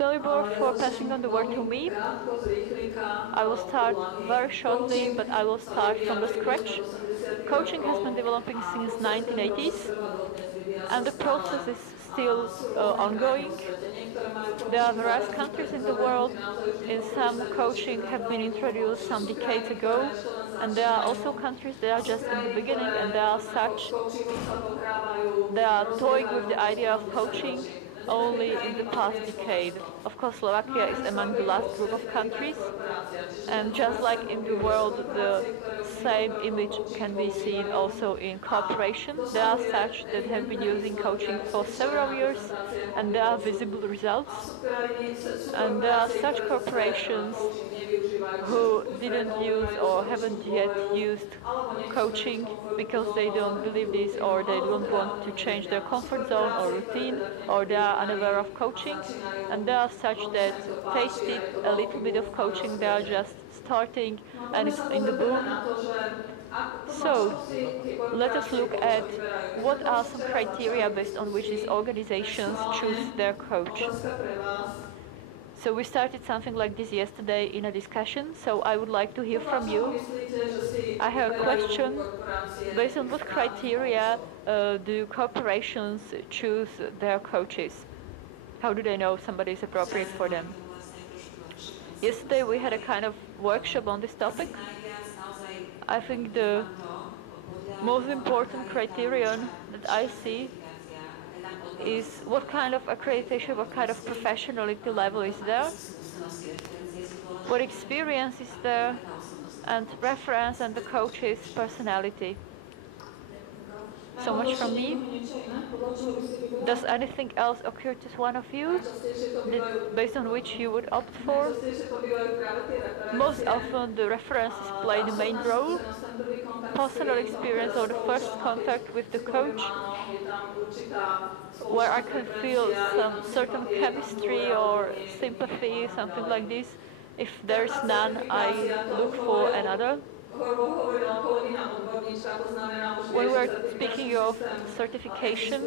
Dalibor for passing on the word to me. I will start very shortly, but I will start from the scratch. Coaching has been developing since 1980s, and the process is still ongoing. There are various countries in the world. In some, coaching have been introduced some decades ago, and there are also countries that are just in the beginning, and there are such they are toying with the idea of coaching only in the past decade. Of course, Slovakia is among the last group of countries, and just like in the world, the same image can be seen also in corporations. There are such that have been using coaching for several years, and there are visible results. And there are such corporations who didn't use or haven't yet used coaching because they don't believe this, or they don't want to change their comfort zone or routine, or they are unaware of coaching. And there are such that tasted a little bit of coaching, they are just starting and it's in the boom. So let us look at what are some criteria based on which these organizations choose their coach. So we started something like this yesterday in a discussion, so I would like to hear from you. I have a question. Based on what criteria do corporations choose their coaches? How do they know somebody is appropriate for them? Yesterday we had a kind of workshop on this topic. I think the most important criterion that I see is what kind of accreditation, what kind of professionality level is there, what experience is there, and reference and the coach's personality. So much from me. Does anything else occur to one of you based on which you would opt for? Most often the references play the main role. Personal experience or the first contact with the coach, where I can feel some certain chemistry or sympathy, something like this. If there is none, I look for another. When we're speaking of certification,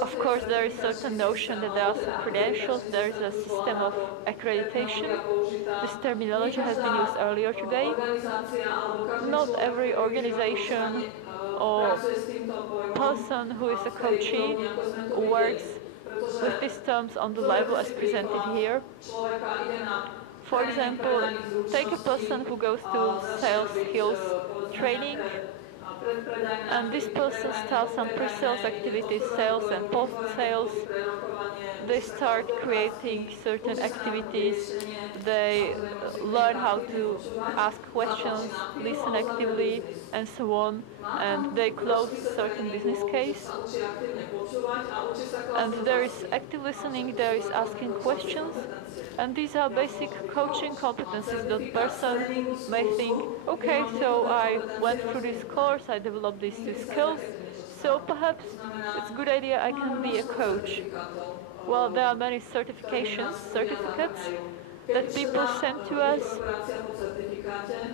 of course there is certain notion that there are some credentials, there is a system of accreditation. This terminology has been used earlier today. Not every organization or person who is a coachee works with these terms on the level as presented here. For example, take a person who goes to sales skills training, and this person starts some pre-sales activities, sales and post-sales. They start creating certain activities, they learn how to ask questions, listen actively, and so on, and they close certain business case. And there is active listening, there is asking questions, and these are basic coaching competencies that person may think, okay, so I went through this course, I developed these two skills, so perhaps it's a good idea I can be a coach. Well, there are many certificates that people send to us,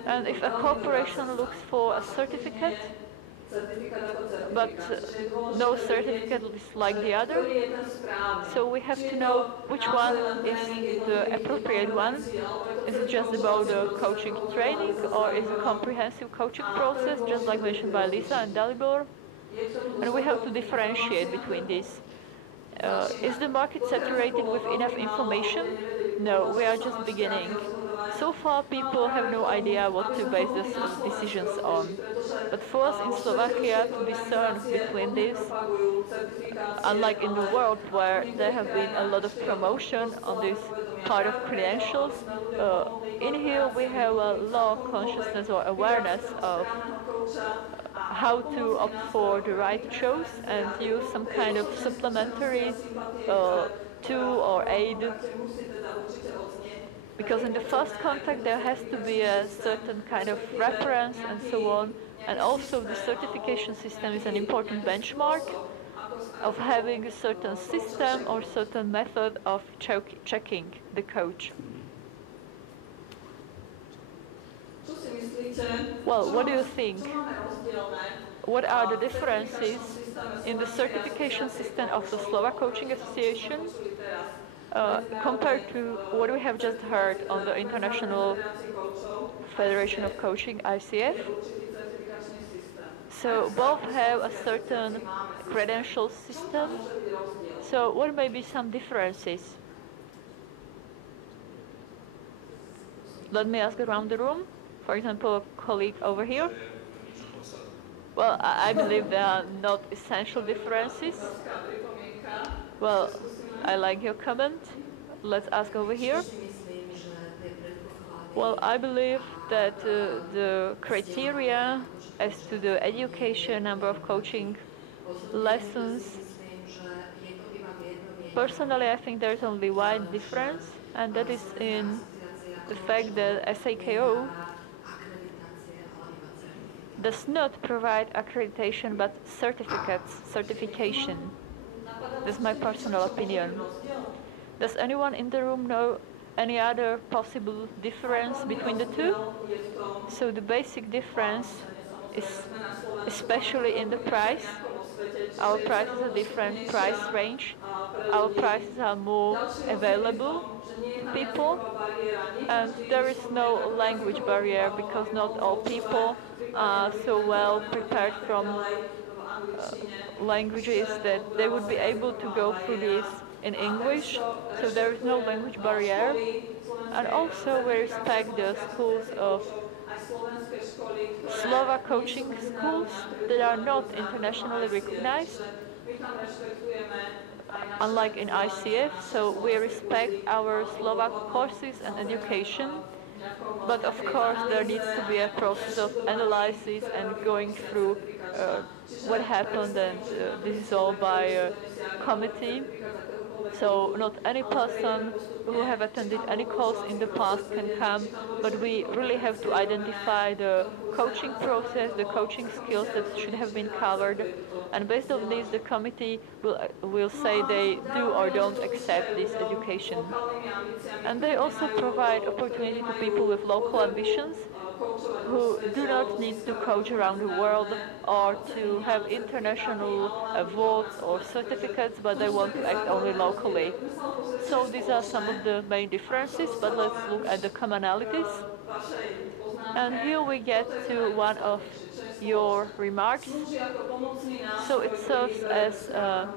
and if a corporation looks for a certificate, but no certificate is like the other, so we have to know which one is the appropriate one. Is it just about the coaching training, or is it a comprehensive coaching process, just like mentioned by Lisa and Dalibor? And we have to differentiate between these. Is the market saturated with enough information? No, we are just beginning. So far, people have no idea what to base these decisions on. But for us in Slovakia to discern between these, unlike in the world where there have been a lot of promotion on this part of credentials, in here we have a low consciousness or awareness of how to opt for the right choice and use some kind of supplementary tool or aid. Because in the first contact there has to be a certain kind of reference and so on, and also the certification system is an important benchmark of having a certain system or certain method of checking the coach. Well, what do you think? What are the differences in the certification system of the Slovak Coaching Association compared to what we have just heard on the International Federation of Coaching, ICF. So both have a certain credential system. So what may be some differences? Let me ask around the room. For example, a colleague over here. Well, I believe there are not essential differences. Well, I like your comment. Let's ask over here. Well, I believe that the criteria as to the education, number of coaching lessons, personally, I think there's only one difference, and that is in the fact that SAKO does not provide accreditation but certification. That's my personal opinion. Does anyone in the room know any other possible difference between the two? So the basic difference is especially in the price. Our prices are different price range. Our prices are more available to people, and there is no language barrier because not all people are so well prepared from languages that they would be able to go through this in English, so there is no language barrier. And also we respect the schools of Slovak coaching schools that are not internationally recognized, unlike in ICF, so we respect our Slovak courses and education. But of course there needs to be a process of analysis and going through what happened, and this is all by a committee. So not any person who have attended any course in the past can come, but we really have to identify the coaching process, the coaching skills that should have been covered, and based on this the committee will say they do or don't accept this education. And they also provide opportunity to people with local ambitions who do not need to coach around the world or to have international awards or certificates, but they want to act only locally. So these are some of the main differences, but let's look at the commonalities. And here we get to one of your remarks. So it serves as a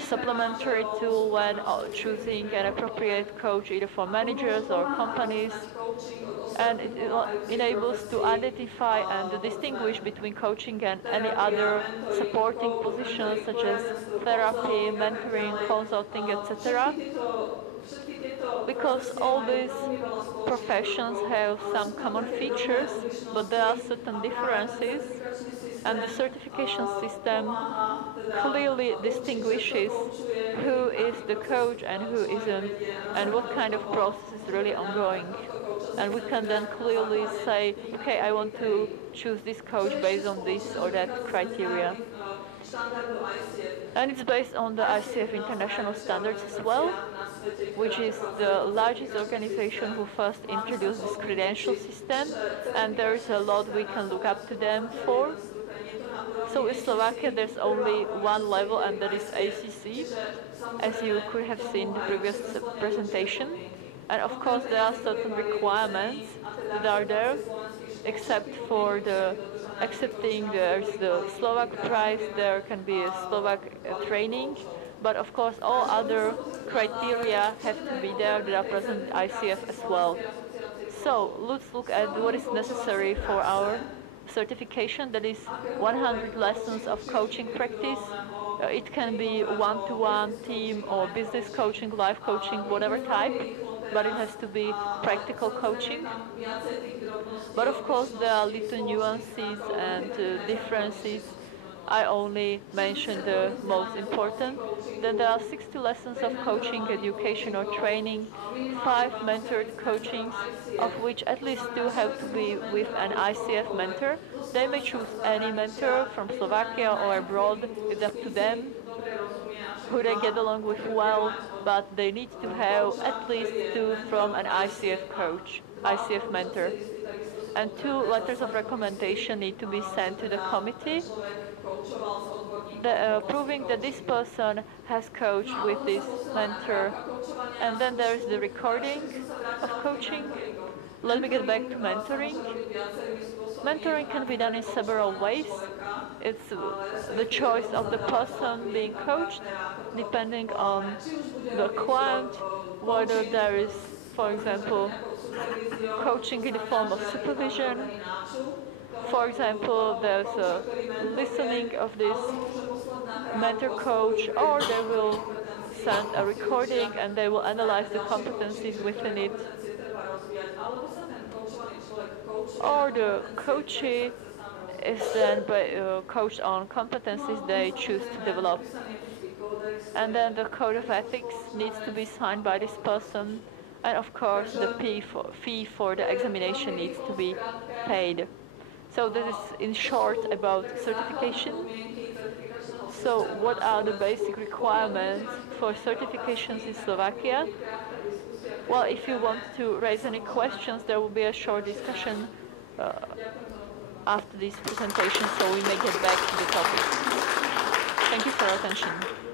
supplementary tool when choosing an appropriate coach either for managers or companies, and it enables to identify and distinguish between coaching and any other supporting positions such as therapy, mentoring, consulting, etc. Because all these professions have some common features, but there are certain differences, and the certification system clearly distinguishes who is the coach and who isn't, and what kind of process is really ongoing. And we can then clearly say, okay, I want to choose this coach based on this or that criteria. And it's based on the ICF international standards as well, which is the largest organization who first introduced this credential system, and there is a lot we can look up to them for. So in Slovakia there's only one level, and that is ACC, as you could have seen in the previous presentation. And of course there are certain requirements that are there, except for accepting there's the Slovak price, there can be a Slovak training, but of course all other criteria have to be there that are present in ICF as well. So let's look at what is necessary for our certification. That is 100 lessons of coaching practice. It can be one-to-one, team or business coaching, life coaching, whatever type, but it has to be practical coaching. But of course there are little nuances and differences. I only mentioned the most important. Then there are 60 lessons of coaching, education or training, 5 mentored coachings, of which at least 2 have to be with an ICF mentor. They may choose any mentor from Slovakia or abroad, it's up to them who they get along with well, but they need to have at least 2 from an ICF coach, ICF mentor. And 2 letters of recommendation need to be sent to the committee proving that this person has coached with this mentor. And then there is the recording of coaching. Let me get back to mentoring. Mentoring can be done in several ways. It's the choice of the person being coached, depending on the client, whether there is, for example, coaching in the form of supervision. For example, there's a listening of this mentor coach, or they will send a recording and they will analyze the competencies within it. Or the coachee is then coached on competencies they choose to develop. And then the code of ethics needs to be signed by this person, and of course the fee for the examination needs to be paid. So this is in short about certification. So what are the basic requirements for certifications in Slovakia? Well, if you want to raise any questions, there will be a short discussion after this presentation, so we may get back to the topic. Thank you for your attention.